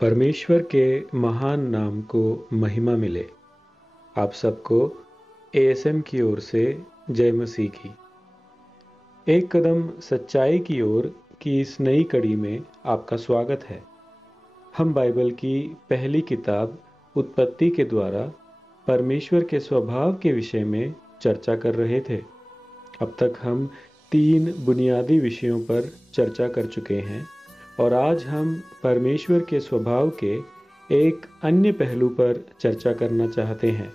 परमेश्वर के महान नाम को महिमा मिले। आप सबको एएसएम की ओर से जय मसीह की। एक कदम सच्चाई की ओर की इस नई कड़ी में आपका स्वागत है। हम बाइबल की पहली किताब उत्पत्ति के द्वारा परमेश्वर के स्वभाव के विषय में चर्चा कर रहे थे। अब तक हम 3 बुनियादी विषयों पर चर्चा कर चुके हैं और आज हम परमेश्वर के स्वभाव के एक अन्य पहलू पर चर्चा करना चाहते हैं।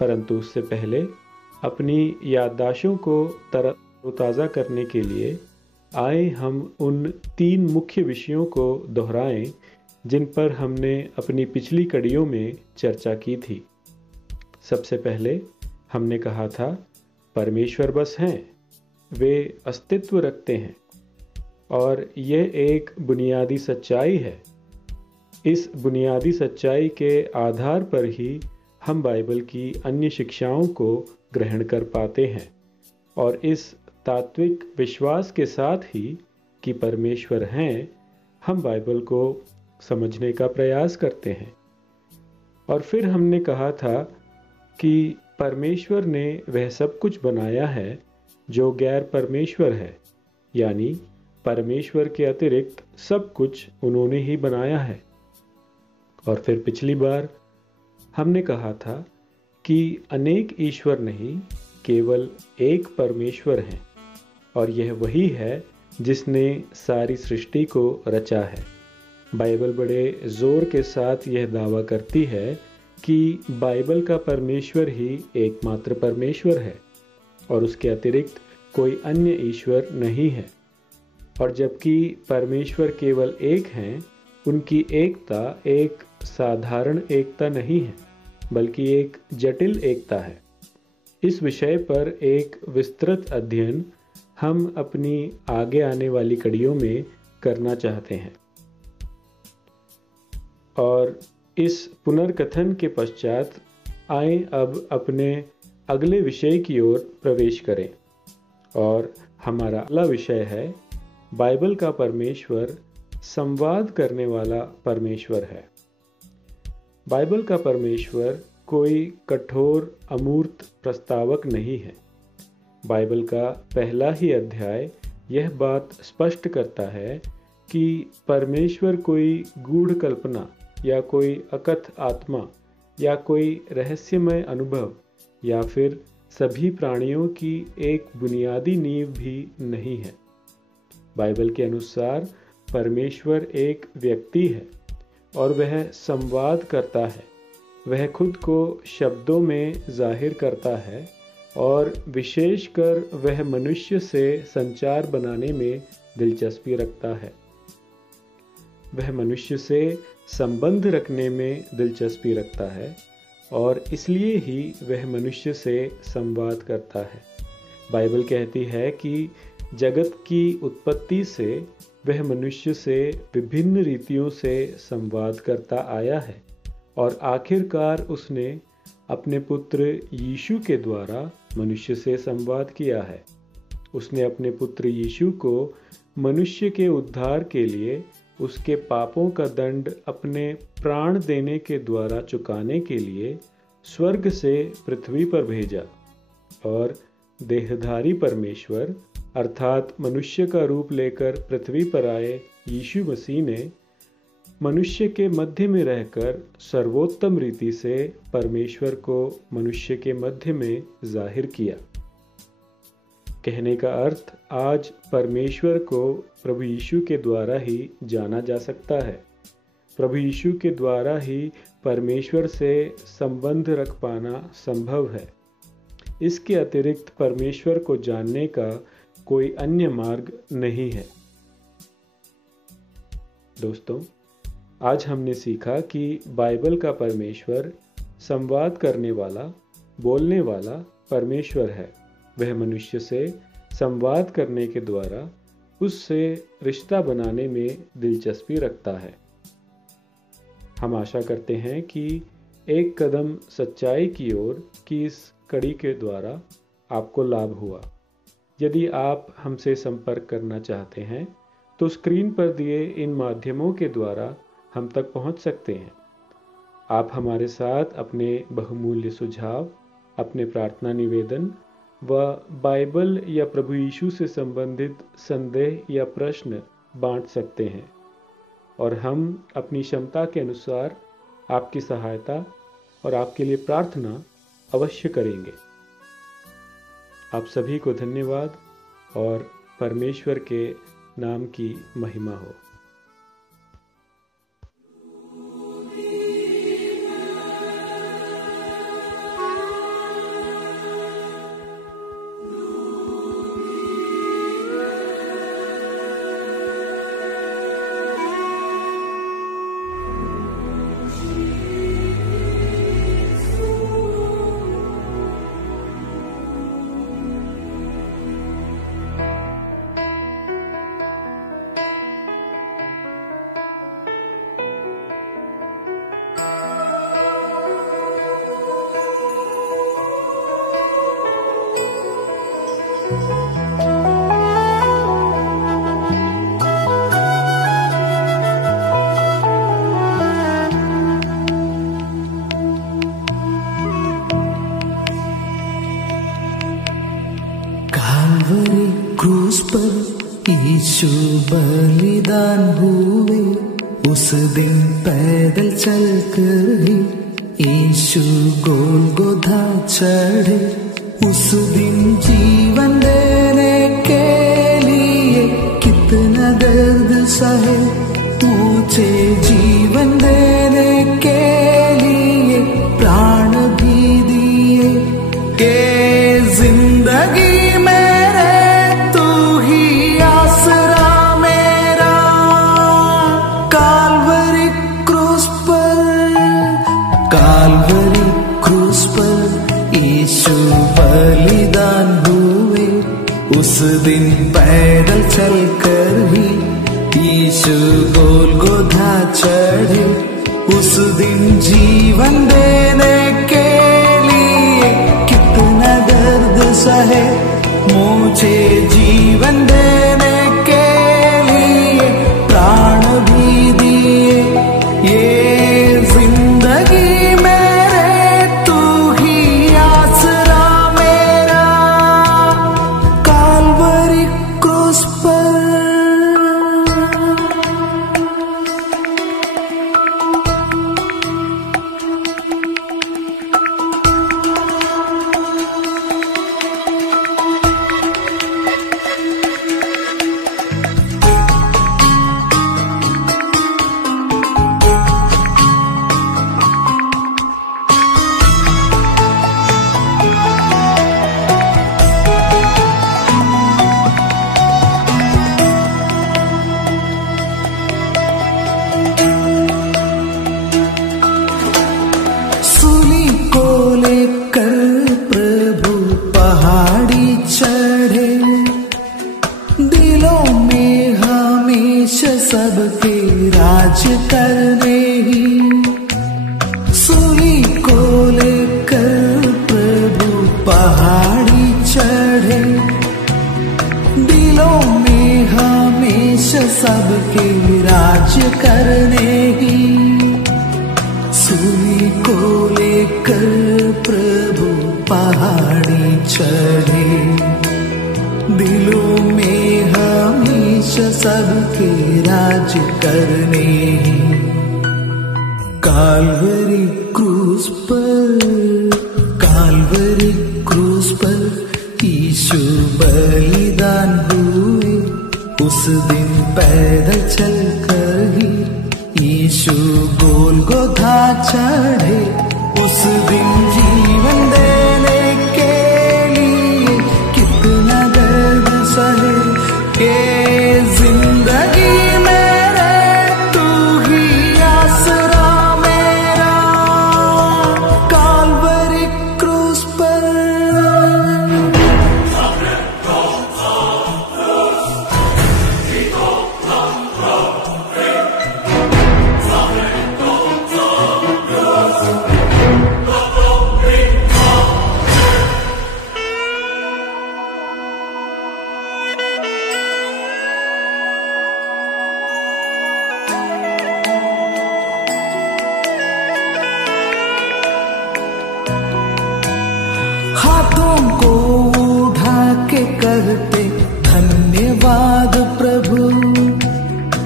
परंतु उससे पहले अपनी याददाश्तों को तरोताज़ा करने के लिए आए हम उन 3 मुख्य विषयों को दोहराएं जिन पर हमने अपनी पिछली कड़ियों में चर्चा की थी। सबसे पहले हमने कहा था परमेश्वर बस हैं, वे अस्तित्व रखते हैं और यह एक बुनियादी सच्चाई है। इस बुनियादी सच्चाई के आधार पर ही हम बाइबल की अन्य शिक्षाओं को ग्रहण कर पाते हैं और इस तात्विक विश्वास के साथ ही कि परमेश्वर हैं, हम बाइबल को समझने का प्रयास करते हैं। और फिर हमने कहा था कि परमेश्वर ने वह सब कुछ बनाया है जो गैर परमेश्वर है, यानी परमेश्वर के अतिरिक्त सब कुछ उन्होंने ही बनाया है। और फिर पिछली बार हमने कहा था कि अनेक ईश्वर नहीं, केवल एक परमेश्वर है और यह वही है जिसने सारी सृष्टि को रचा है। बाइबल बड़े जोर के साथ यह दावा करती है कि बाइबल का परमेश्वर ही एकमात्र परमेश्वर है और उसके अतिरिक्त कोई अन्य ईश्वर नहीं है। और जबकि परमेश्वर केवल एक हैं, उनकी एकता एक साधारण एकता नहीं है, बल्कि एक जटिल एकता है। इस विषय पर एक विस्तृत अध्ययन हम अपनी आगे आने वाली कड़ियों में करना चाहते हैं। और इस पुनर्कथन के पश्चात आए अब अपने अगले विषय की ओर प्रवेश करें और हमारा अगला विषय है बाइबल का परमेश्वर संवाद करने वाला परमेश्वर है। बाइबल का परमेश्वर कोई कठोर अमूर्त प्रस्तावक नहीं है। बाइबल का पहला ही अध्याय यह बात स्पष्ट करता है कि परमेश्वर कोई गूढ़ कल्पना या कोई अकथ आत्मा या कोई रहस्यमय अनुभव या फिर सभी प्राणियों की एक बुनियादी नींव भी नहीं है। बाइबल के अनुसार परमेश्वर एक व्यक्ति है और वह संवाद करता है। वह खुद को शब्दों में जाहिर करता है और विशेषकर वह मनुष्य से संचार बनाने में दिलचस्पी रखता है। वह मनुष्य से संबंध रखने में दिलचस्पी रखता है और इसलिए ही वह मनुष्य से संवाद करता है। बाइबल कहती है कि जगत की उत्पत्ति से वह मनुष्य से विभिन्न रीतियों से संवाद करता आया है और आखिरकार उसने अपने पुत्र यीशु के द्वारा मनुष्य से संवाद किया है। उसने अपने पुत्र यीशु को मनुष्य के उद्धार के लिए उसके पापों का दंड अपने प्राण देने के द्वारा चुकाने के लिए स्वर्ग से पृथ्वी पर भेजा और देहधारी परमेश्वर अर्थात मनुष्य का रूप लेकर पृथ्वी पर आए यीशु मसीह ने मनुष्य के मध्य में रहकर सर्वोत्तम रीति से परमेश्वर को मनुष्य के मध्य में जाहिर किया। कहने का अर्थ आज परमेश्वर को प्रभु यीशु के द्वारा ही जाना जा सकता है। प्रभु यीशु के द्वारा ही परमेश्वर से संबंध रख पाना संभव है। इसके अतिरिक्त परमेश्वर को जानने का कोई अन्य मार्ग नहीं है। दोस्तों, आज हमने सीखा कि बाइबल का परमेश्वर संवाद करने वाला, बोलने वाला परमेश्वर है। वह मनुष्य से संवाद करने के द्वारा उससे रिश्ता बनाने में दिलचस्पी रखता है। हम आशा करते हैं कि एक कदम सच्चाई की ओर की इस कड़ी के द्वारा आपको लाभ हुआ। यदि आप हमसे संपर्क करना चाहते हैं तो स्क्रीन पर दिए इन माध्यमों के द्वारा हम तक पहुंच सकते हैं। आप हमारे साथ अपने बहुमूल्य सुझाव, अपने प्रार्थना निवेदन व बाइबल या प्रभु यीशु से संबंधित संदेह या प्रश्न बांट सकते हैं और हम अपनी क्षमता के अनुसार आपकी सहायता और आपके लिए प्रार्थना अवश्य करेंगे। आप सभी को धन्यवाद और परमेश्वर के नाम की महिमा हो। काल्वरी क्रूस पर यीशु बलिदान हुए, उस दिन पैदल चलकर ही यीशु गोलगोथा चढ़े। उस दिन जीवन देने के लिए कितना दर्द सहे, मुझे जीवन देने के लिए प्राण भी दिए। के जिंदगी काल्वरी क्रूस पर यीशु बलिदान हुए, उस दिन पैदल चलकर ही यीशु गोलगोथा चढ़े। उस दिन जीवन देने के लिए कितना दर्द सहे, मुझे जीवन देने के लिए प्राण भी दिए। ये जिंदगी सबके राज करने ही, सूली को लेकर प्रभु पहाड़ी चढ़े। दिलों में हमेशा सबके राज करने ही, सूली को लेकर प्रभु पहाड़ी चढ़े। दिलों में हमेशा सबके राज करने। काल्वरी क्रूस पर यीशु बलिदान हुए, उस दिन पैदल चलकर ही यीशु गोलगोथा चढ़े। उस दिन जीवन देने के लिए कितना दर्द सहे, के जिंदगी मेरे तू ही आसरा मेरा। काल्वरी क्रूस पर कहते धन्यवाद प्रभु।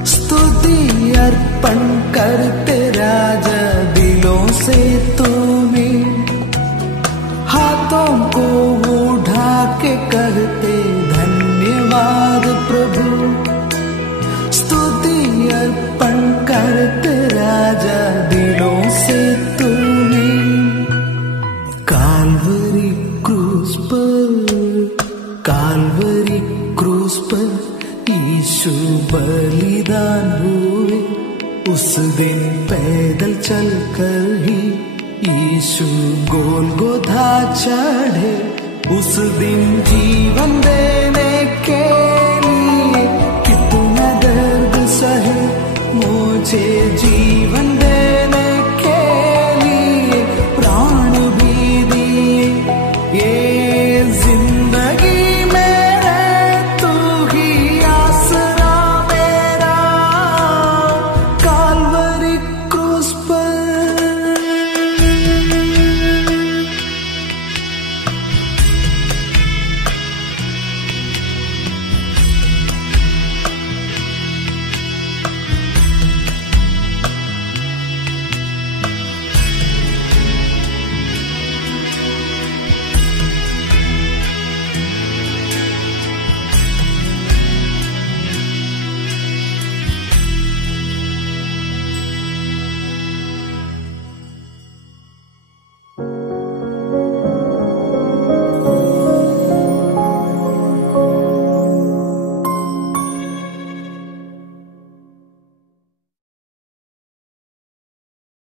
स्तुति अर्पण करते राजा दिलों से तुम्हें, हाथों को उठा के कहते धन्यवाद प्रभु। स्तुति अर्पण करते राजा दिलों से तुम्हें। काल्वरी क्रूस पर यीशु बलिदान हुए। उस दिन पैदल चल कर ही यीशु गोलगोथा चढ़े। उस दिन जीवन देने